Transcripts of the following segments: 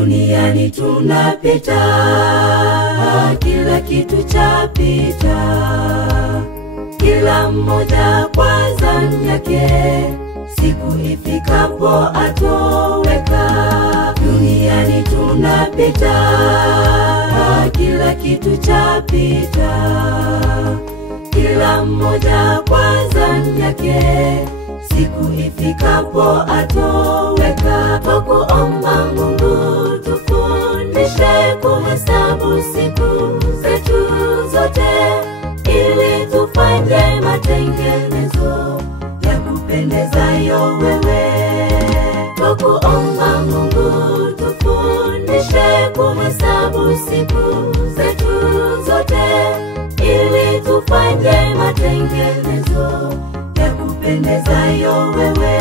Duniani tunapita, kila kitu chapita, kila mmoja kwa zamu yake, siku ifikapo atoweka. Duniani tunapita, kila kitu chapita, kila mmoja kwa zamu yake, siku ifikapo atoweka. Tukuomba Mungu tufundishe kuhesabu siku zetu zote, ili tufanye matengenezo ya kupendezayo wewe. Tukuomba Mungu tufundishe kuhesabu siku zetu zote, ili tufanye matengenezo ya kupendezayo wewe.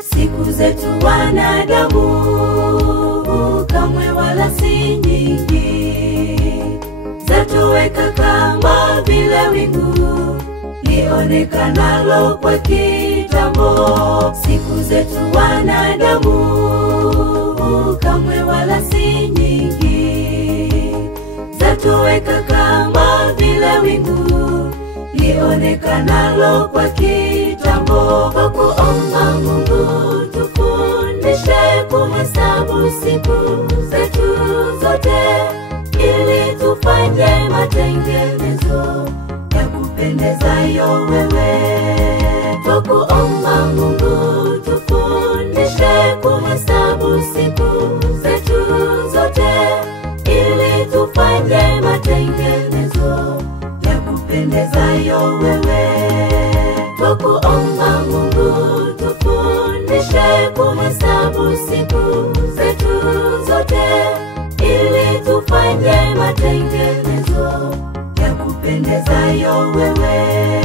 Siku zetu wanadamu kamwe wala si nyingi, zatoweka kama vile wingu lionekanalo kwa kitambo. Siku zetu wanadamu kamwe wala si nyingi, zatoweka kama vile wingu lionekanalo kwa kitambo. Tukuomba Mungu tufundishe kuhesabu siku zetu zote, ili tufanye matengenezo ya kupendezayo wewe. Tukuomba Mungu tufundishe kuhesabu siku zetu zote, ili tufanye matengenezo ya kupendezayo wewe. Tukuomba Mungu tufundishe kuhesabu siku zetu zote, ili tufanye matengenezo ya kupendezayo wewe.